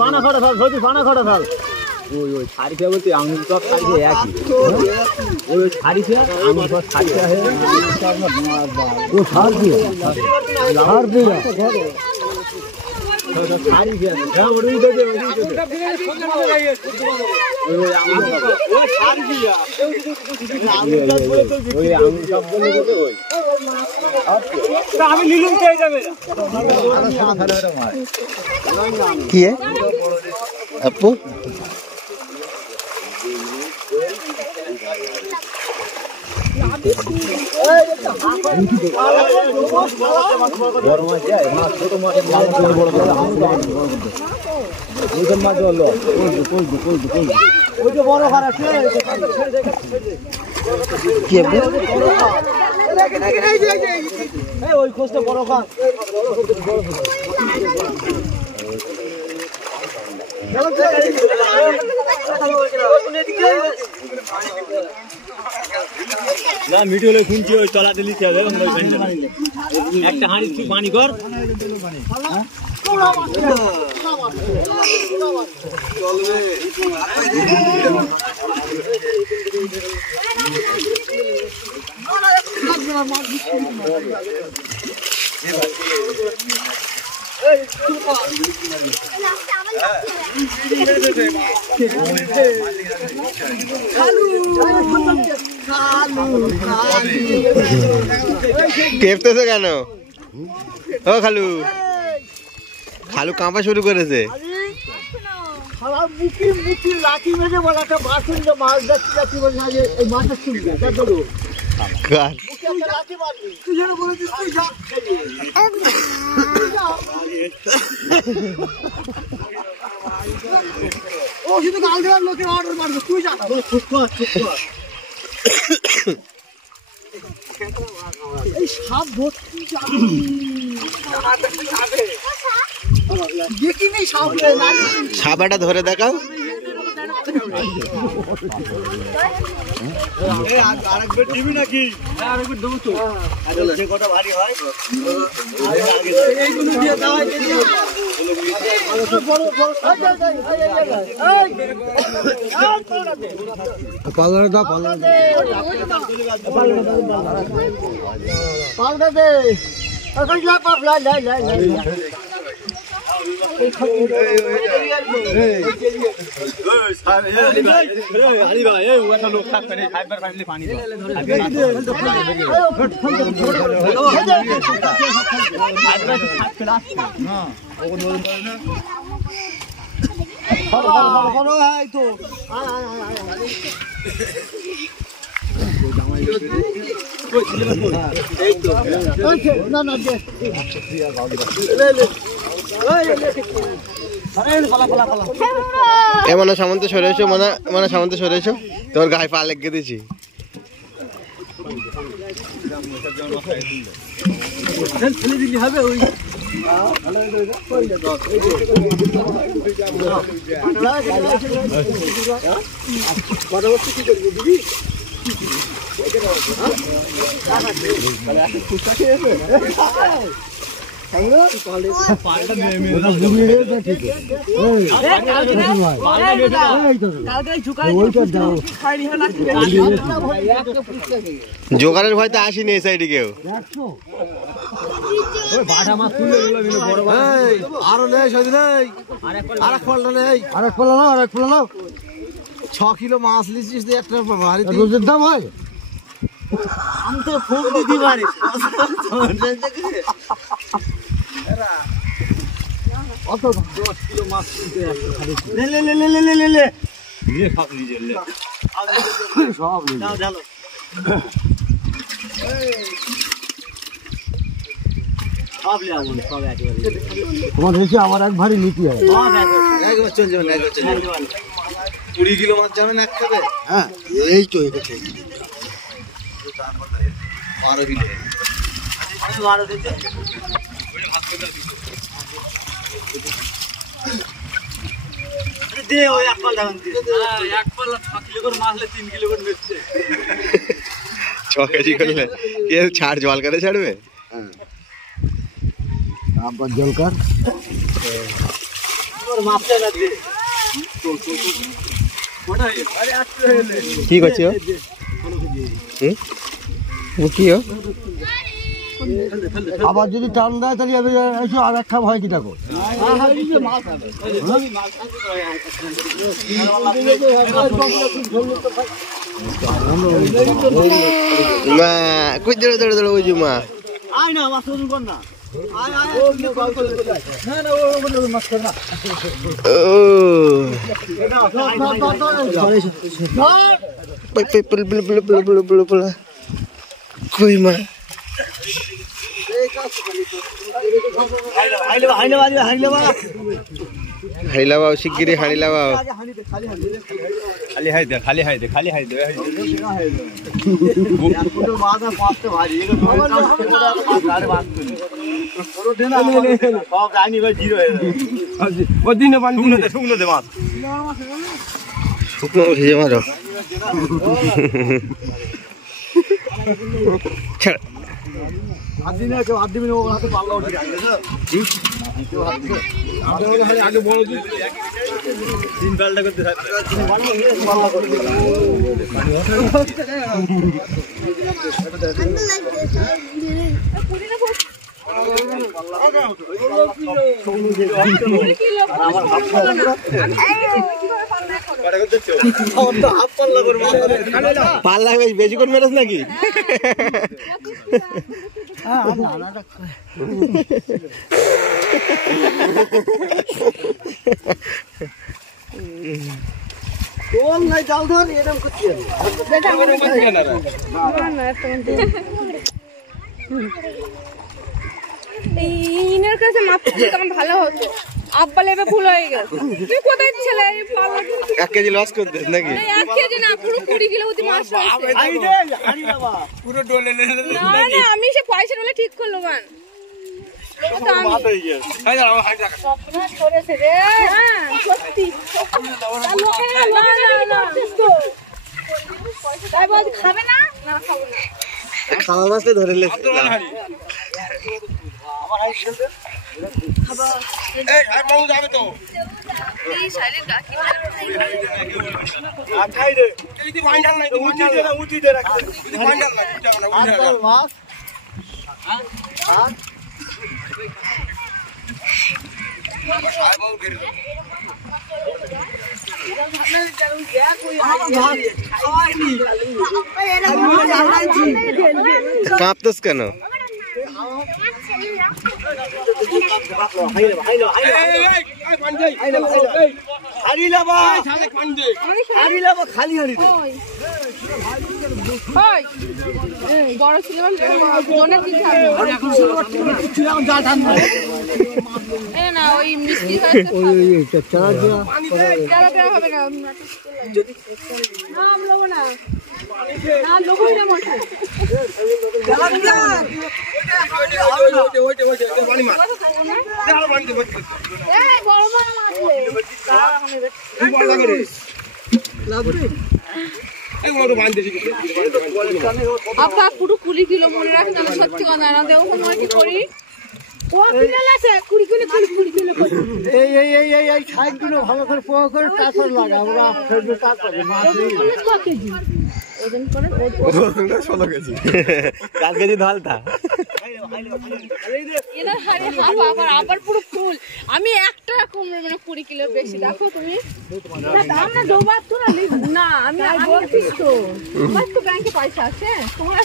পানা খড়া থাল সবজি পানা খড়া থাল ওই ওই ছাড়িটা বলতে আঙুল সব ছাড়িয়ে একই ওই ছাড়িছে আঙুল সব ছাড়িয়ে ও ছাড় দিয়ে ছাড়ি দিয়ে ওই দেখে ওই আঙুল সব বলে দেবে ওই আমি নীলুম পেয়ে যাবে কি আপু ওই খোঁজটা বড় খান না মিডিও হলে শুনছি ওই তলাতে লিখতে হবে একটা হাঁড়ি তুই পানি কর কেঁপতেছে কেন ও খালু খালু কাঁপা শুরু করেছে ও শুধু গাল দেওয়ার লোকের অর্ডার মারবে তুই যা এই সাপ ভর্তি দেখিনি সাপ সাপাটা ধরে দেখাও নাকি মানে সামন্ত সরে এসো মানে সামন্ত সরে এসো তোমার গায়ে পা লেগে দিয়েছি হবে ওই জোগাড়ের ভয়তে আসিনি এই সাইডে কেউ আরো নেই আরেক পাল্টা নেই আরেক পাল্লা নাও 6 কিলো মাছ লিচিস একটা বাড়িতে রোজের দাম হয় আমি তো ফোন দিতে পারি অত 10 কিলো মাছ কিনতে লে সব নিজে সব চলো তোমার দেখি আমার এক ভারী নীতি হয় একবার চল যাবেন 20 কিলো মাছ যাবেন এক খাবে হ্যাঁ এই তো এটা ঠিক 12 কিলো 12 দিতে দে ওই এক পাল্লা এক পাল্লা 6 কিলো করে মাছ হলে 3 কিলো করে বেচছে 6 কেজি করলে কে ছাড় জল করে ছাড়বে আবার জল কার কি করছি ও কি ও আবার যদি টান দেয় তাহলে এসে আর একটা ভয় কি থাকো মা কই দৌড়ে দৌড়ে দৌড়ে ওই যে মা আয় না মাছ শুরু কর না কই মা হাইলা বাবু শিগগিরি হাইলা বাবু খালি হাই দে খালি হাই দে খালি হাই দে শুকনো দে মাছ শুকনো ভেজে মারো ছাড় আগে বড় তিন পাল্টা করতে পাল্লা বেশি করে মেরেছ নাকি জাল ধর এরকম করছে ইনের কাছে মাপ কেমন ভালো হতো আব্বা লেবে ভুল হয়ে গেল তুই কোথায় ছেলে 1 কেজি লস করতে নাকি 1 কেজি না পুরো 20 কিলো অতি মাছ পুরো ডলে না আমি সে পয়সা নিলে ঠিক করলো মান খাবে না খাওয়া মাছটা ধরে কাঁপতেছ কেন বড় ছিল না ওই মিষ্টি হবে না লোবো না লোবই না মোটে আপা পুরো 20 কিলো মনে রাখেন আমি সত্যি কথা না দেবো কি করি ও কিলো আছে 20 কিলো 20 কিলো এই 60 কিলো ভালো করে পোয়া করে তারপর লাগা আমরা ফেসবুক কাজ করে মাছ কেজি ওজন করে 16 কেজি 4 কেজি ঢালতা এরা হারে হাফ আবার পুরো ফুল আমি একটা কমরে মানে 20 কিলো বেশি দেখো তুমি আমরা ডোবা তো না আমি বলছিস তো আমার তো ব্যাংকে পয়সা আছে তোমার